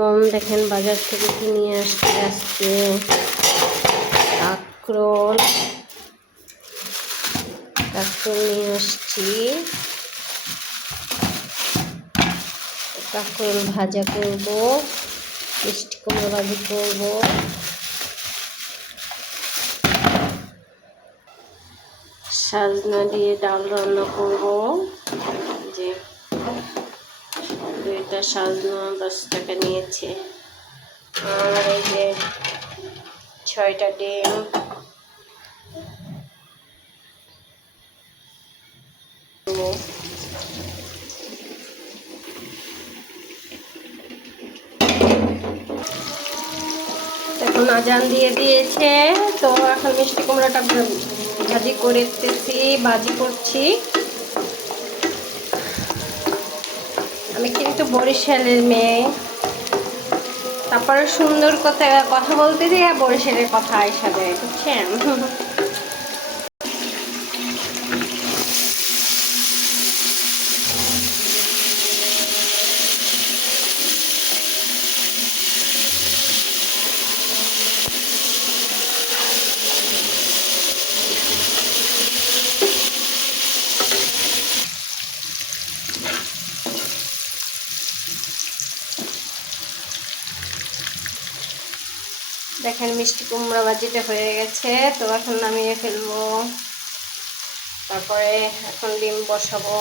আলাইকুম। দেখেন বাজার থেকে কি নিয়ে আসছে আজকে। কাঁকরোল নিয়ে আসছি। কাঁকরোল ভাজা করব, মিষ্টি কুমড়ো ভাজি করব, সাজনা দিয়ে ডাল রান্না করব। যে 2টা সাজনা 10 টাকা নিয়েছে, আর এই যে 6টা ডিম, এখন আজান দিয়ে দিয়েছে, তো এখন মিষ্টি কুমড়াটা ভাজি করছি। আমি কিন্তু বরিশালের মেয়ে, তারপরে সুন্দর কথা বলতে দিয়ে বরিশালের কথা হিসাবে, বুঝছেন? দেখেন মিষ্টি কুমড়া ভাজিটা হয়ে গেছে, তো এখন নামিয়ে ফেলবো। তারপরে এখন ডিম বসাবো।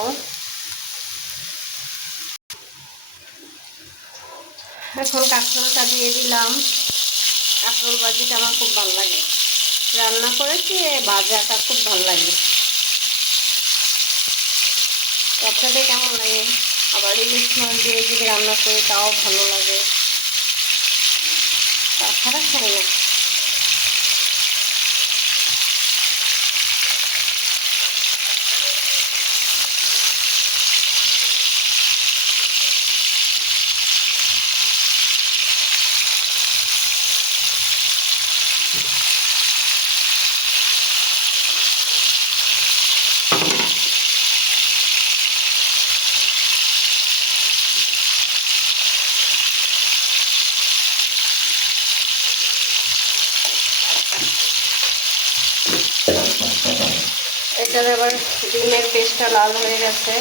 এখন কাঁকরোলটা দিয়ে দিলাম। কাঁকরোল ভাজিটা আমার খুব ভালো লাগে, রান্না করেছি, ভাজাটা খুব ভালো লাগে। আপনাদের কেমন লাগে? আবার ইলিশ মাছ দিয়ে যদি রান্না করি তাও ভালো লাগে, তাছাড়া খাই না। এটার আবার ডিমের পেস্টটা লাল হয়ে গেছে।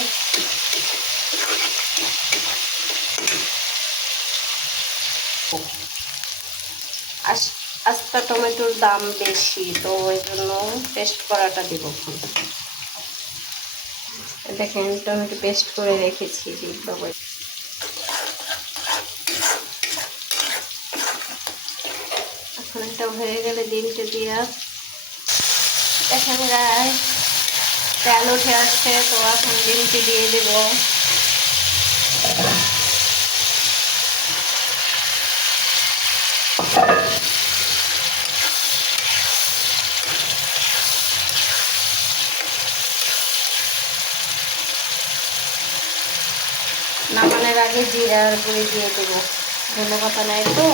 আস্তা টমেটোর দাম বেশি, তো ওই জন্য পেস্ট করাটা দিব। দেখেন টমেটো পেস্ট করে রেখেছি, এখন এটা হয়ে গেলে ডিমটা দিয়া দেখেন গায়ে তেল উঠে আসছে, তো এখন ডিমটি দিয়ে দেব। নামানোর আগে জিরার গুঁড়ি দিয়ে দেবো, ধনে পাতা নাই তো।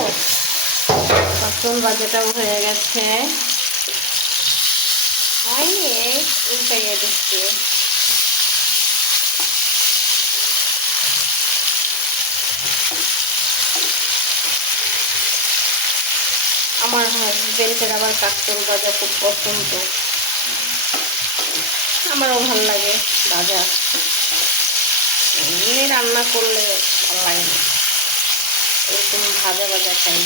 কাঁকরোল ভাজাটাও হয়ে গেছে, হয়নি উল্টাইয়ে দিচ্ছি। আমার হাজবেন্ডের আবার কাঁকরোল ভাজা খুব পছন্দ, আমারও ভালো লাগে ভাজা। এমনি রান্না করলে ভালো লাগে না, এরকম ভাজা খাই।